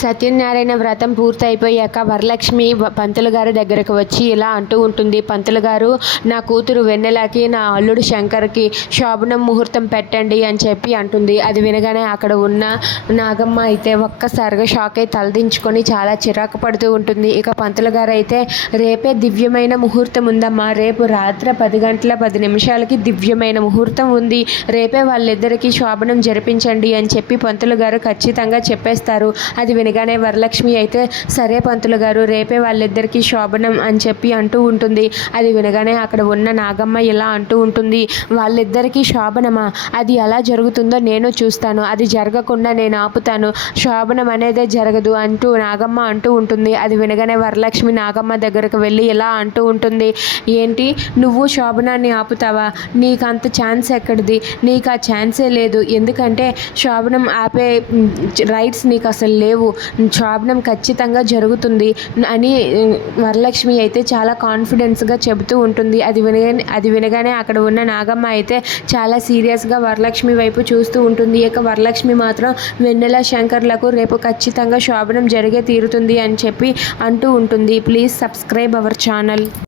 సత్యనారాయణ వ్రతం పూర్తయిపోయాక వరలక్ష్మి పంతులు గారి దగ్గరకు వచ్చి ఇలా అంటూ ఉంటుంది పంతులు గారు నా కూతురు వెన్నెలకి నా అల్లుడు శంకర్కి శోభనం ముహూర్తం పెట్టండి అని చెప్పి అంటుంది. అది వినగానే అక్కడ ఉన్న నాగమ్మ అయితే ఒక్కసారిగా షాక్ అయి తలదించుకొని చాలా చిరాకు పడుతూ ఉంటుంది. ఇక పంతులు గారు అయితే రేపే దివ్యమైన ముహూర్తం ఉందమ్మా రేపు రాత్రి పది గంటల పది నిమిషాలకి దివ్యమైన ముహూర్తం ఉంది రేపే వాళ్ళిద్దరికీ శోభనం జరిపించండి అని చెప్పి పంతులు గారు ఖచ్చితంగా చెప్పేస్తారు. అది వినగానే వరలక్ష్మి అయితే సరే పంతులు గారు రేపే వాళ్ళిద్దరికీ శోభనం అని చెప్పి అంటూ ఉంటుంది. అది వినగానే అక్కడ ఉన్న నాగమ్మ ఇలా అంటూ ఉంటుంది వాళ్ళిద్దరికీ శోభనమా? అది ఎలా జరుగుతుందో నేను చూస్తాను. అది జరగకుండా నేను ఆపుతాను. శోభనం అనేదే జరగదు అంటూ నాగమ్మ అంటూ ఉంటుంది. అది వినగానే వరలక్ష్మి నాగమ్మ దగ్గరకు వెళ్ళి ఇలా అంటూ ఉంటుంది ఏంటి? నువ్వు శోభనాన్ని ఆపుతావా? నీకు అంత ఛాన్స్ ఎక్కడిది? నీకు ఆ ఛాన్సే లేదు. ఎందుకంటే శోభనం ఆపే రైట్స్ నీకు అసలు లేవు. శోభనం ఖచ్చితంగా జరుగుతుంది అని వరలక్ష్మి అయితే చాలా కాన్ఫిడెన్స్గా చెబుతూ ఉంటుంది. అది వినగానే అది వినగానే అక్కడ ఉన్న నాగమ్మ అయితే చాలా సీరియస్గా వరలక్ష్మి వైపు చూస్తూ ఉంటుంది. ఇక వరలక్ష్మి మాత్రం వెన్నెల శంకర్లకు రేపు ఖచ్చితంగా శోభనం జరిగే తీరుతుంది అని చెప్పి అంటూ ఉంటుంది. Please subscribe our channel